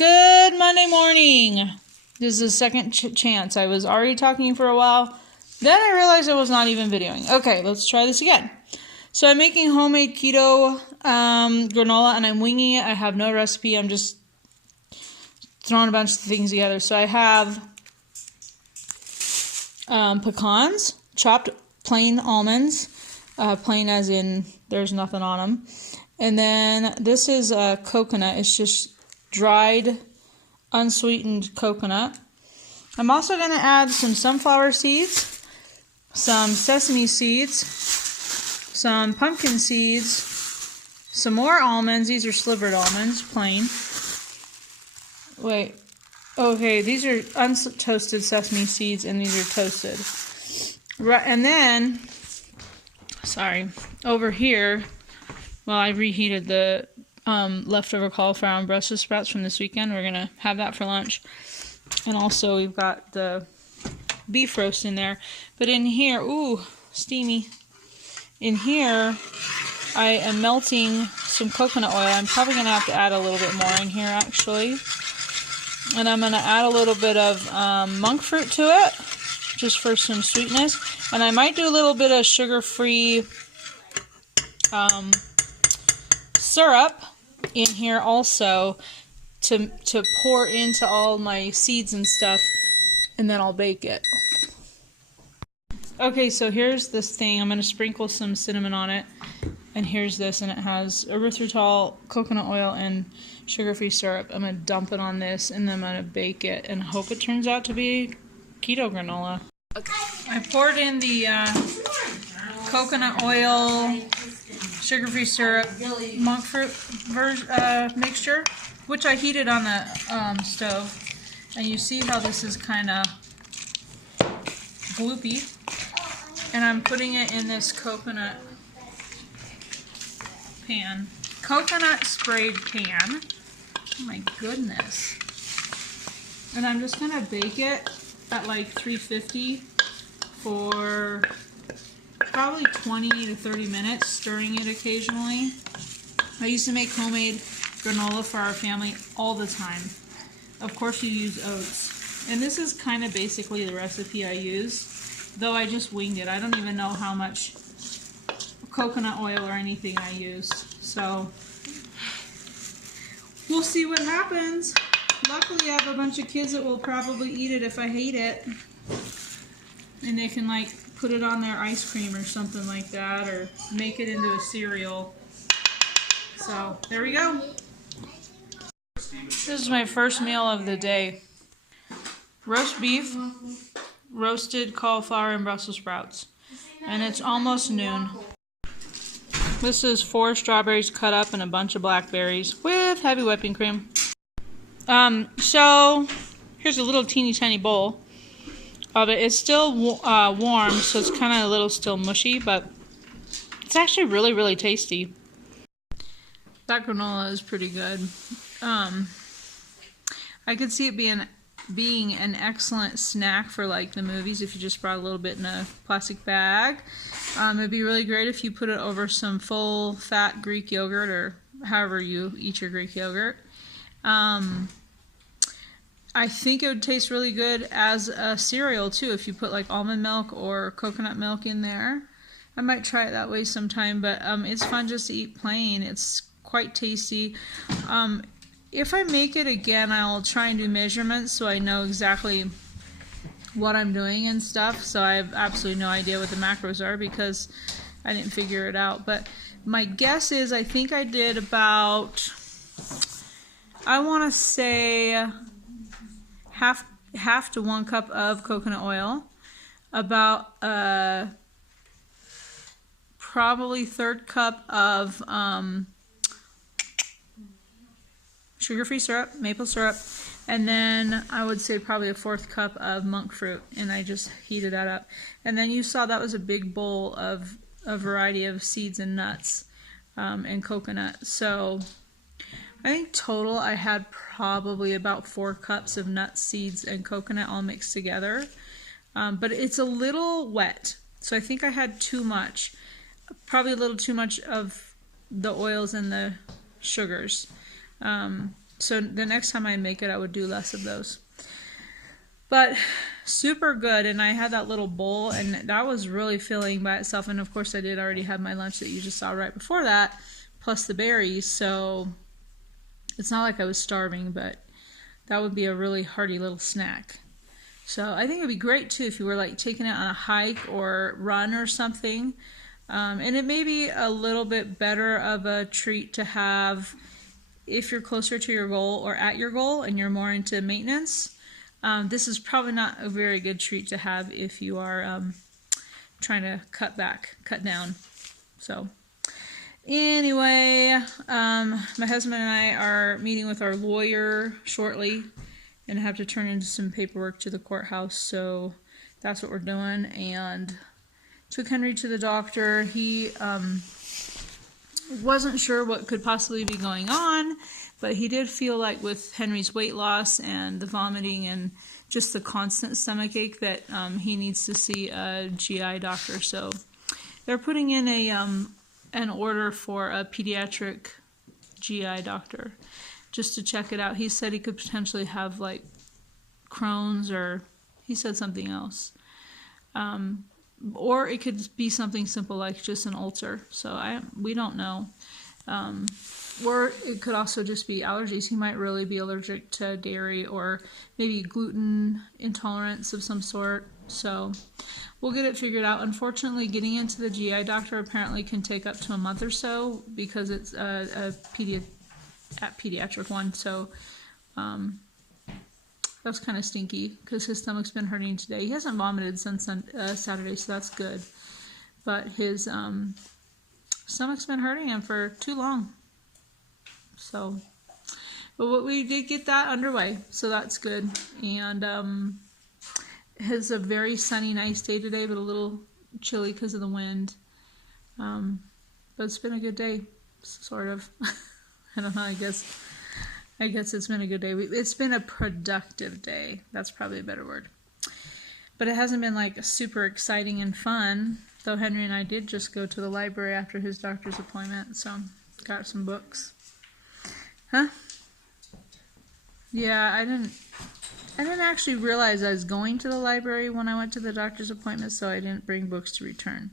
Good Monday morning. This is the second chance. I was already talking for a while. Then I realized I was not even videoing. Okay, let's try this again. So I'm making homemade keto granola and I'm winging it. I have no recipe. I'm just throwing a bunch of things together. So I have pecans, chopped plain almonds, plain as in there's nothing on them. And then this is coconut. It's just dried, unsweetened coconut. I'm also going to add some sunflower seeds, some sesame seeds, some pumpkin seeds, some more almonds. These are slivered almonds, plain. Wait. Okay, these are untoasted sesame seeds, and these are toasted. Right, and then, over here, well, I reheated the leftover cauliflower and Brussels sprouts from this weekend. We're going to have that for lunch. And also we've got the beef roast in there. But in here, ooh, steamy. In here, I am melting some coconut oil. I'm probably going to have to add a little bit more in here, actually. And I'm going to add a little bit of monk fruit to it, just for some sweetness. And I might do a little bit of sugar-free syrup in here also to pour into all my seeds and stuff, and then I'll bake it. Okay, so here's this thing. I'm going to sprinkle some cinnamon on it, and here's this, and it has erythritol, coconut oil, and sugar-free syrup. I'm going to dump it on this, and then I'm going to bake it, and hope it turns out to be keto granola. Okay. I poured in the coconut oil, sugar-free syrup, monk fruit mixture, which I heated on the stove. And you see how this is kind of gloopy. And I'm putting it in this coconut pan. Coconut sprayed pan. Oh my goodness. And I'm just going to bake it at like 350 for probably 20 to 30 minutes, stirring it occasionally. I used to make homemade granola for our family all the time. Of course you use oats. And this is kind of basically the recipe I use, though I just winged it. I don't even know how much coconut oil or anything I used. So we'll see what happens. Luckily I have a bunch of kids that will probably eat it if I hate it. And they can like put it on their ice cream or something like that, or make it into a cereal. So there we go. This is my first meal of the day. Roast beef, roasted cauliflower, and Brussels sprouts. And it's almost noon. This is 4 strawberries cut up and a bunch of blackberries with heavy whipping cream. So here's a little teeny tiny bowl of it. It's still warm, so it's kind of a little still mushy, but it's actually really, really tasty. That granola is pretty good. I could see it being an excellent snack for like the movies if you just brought a little bit in a plastic bag. It'd be really great if you put it over some full fat Greek yogurt, or however you eat your Greek yogurt. I think it would taste really good as a cereal too if you put like almond milk or coconut milk in there. I might try it that way sometime, but it's fun just to eat plain. It's quite tasty. If I make it again, I'll try and do measurements so I know exactly what I'm doing and stuff. So I have absolutely no idea what the macros are because I didn't figure it out. But my guess is I think I did about, I want to say half to 1 cup of coconut oil, about probably 1/3 cup of sugar-free syrup, maple syrup, and then I would say probably a 1/4 cup of monk fruit, and I just heated that up. And then you saw that was a big bowl of a variety of seeds and nuts and coconut. So I think total I had probably about 4 cups of nuts, seeds, and coconut all mixed together. But it's a little wet, so I think I had too much. Probably a little too much of the oils and the sugars. So the next time I make it, I would do less of those. But super good, and I had that little bowl, and that was really filling by itself. And of course I did already have my lunch that you just saw right before that, plus the berries, so it's not like I was starving, but that would be a really hearty little snack. So I think it would be great too if you were like taking it on a hike or run or something. And it may be a little bit better of a treat to have if you're closer to your goal or at your goal and you're more into maintenance. This is probably not a very good treat to have if you are trying to cut down. So anyway, my husband and I are meeting with our lawyer shortly and have to turn in some paperwork to the courthouse. So that's what we're doing. And took Henry to the doctor. He wasn't sure what could possibly be going on, but he did feel like with Henry's weight loss and the vomiting and just the constant stomach ache that he needs to see a GI doctor. So they're putting in an order for a pediatric GI doctor just to check it out. He said he could potentially have like Crohn's, or he said something else. Or it could be something simple like just an ulcer. So we don't know. Or it could also just be allergies. He might really be allergic to dairy or maybe gluten intolerance of some sort. So we'll get it figured out. Unfortunately, getting into the GI doctor apparently can take up to a month or so because it's a pediatric one. So that's kind of stinky because his stomach's been hurting today. He hasn't vomited since Saturday, so that's good. But his stomach's been hurting him for too long. So, but we did get that underway, so that's good. And it's a very sunny, nice day today, but a little chilly because of the wind. But it's been a good day, sort of. I don't know, I guess it's been a good day. It's been a productive day. That's probably a better word. But it hasn't been like super exciting and fun, though Henry and I did just go to the library after his doctor's appointment, so got some books. Huh? Yeah, I didn't actually realize I was going to the library when I went to the doctor's appointment, so I didn't bring books to return.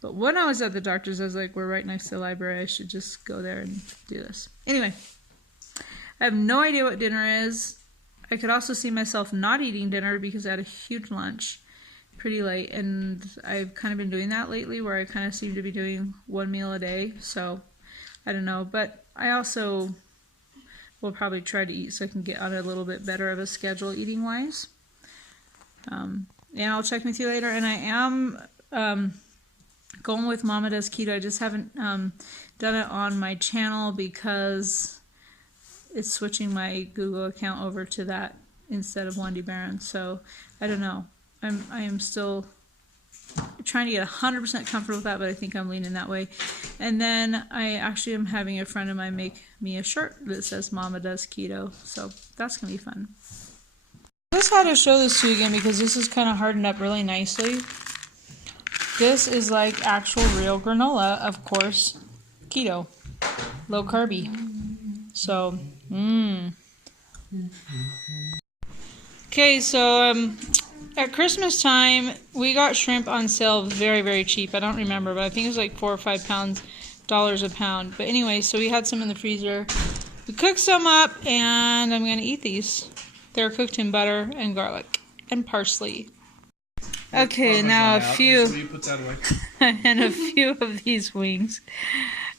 But when I was at the doctor's, I was like, we're right next to the library. I should just go there and do this. Anyway, I have no idea what dinner is. I could also see myself not eating dinner because I had a huge lunch pretty late, and I've kind of been doing that lately where I kind of seem to be doing one meal a day, so I don't know. But I also will probably try to eat so I can get on a little bit better of a schedule eating-wise. And I'll check with you later, and I am going with Mama Does Keto. I just haven't done it on my channel because it's switching my Google account over to that instead of Wendy Barron. So I don't know. I am still trying to get 100% comfortable with that, but I think I'm leaning that way. And then I actually am having a friend of mine make me a shirt that says Mama Does Keto. So that's going to be fun. I just had to show this to you again because this is kind of hardened up really nicely. This is like actual real granola, of course, keto, low carby. So, Okay, so at Christmas time, we got shrimp on sale very, very cheap. I don't remember, but I think it was like $4 or $5 a pound. But anyway, so we had some in the freezer. We cooked some up, and I'm going to eat these. They're cooked in butter and garlic and parsley. Okay, now a few and a few of these wings.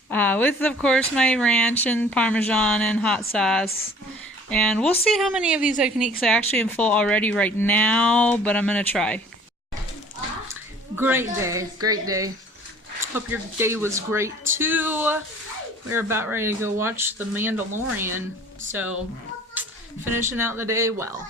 With, of course, my ranch and Parmesan and hot sauce. And we'll see how many of these I can eat because I actually am full already right now, but I'm going to try. Great day, great day. Hope your day was great too. We're about ready to go watch The Mandalorian, so finishing out the day well.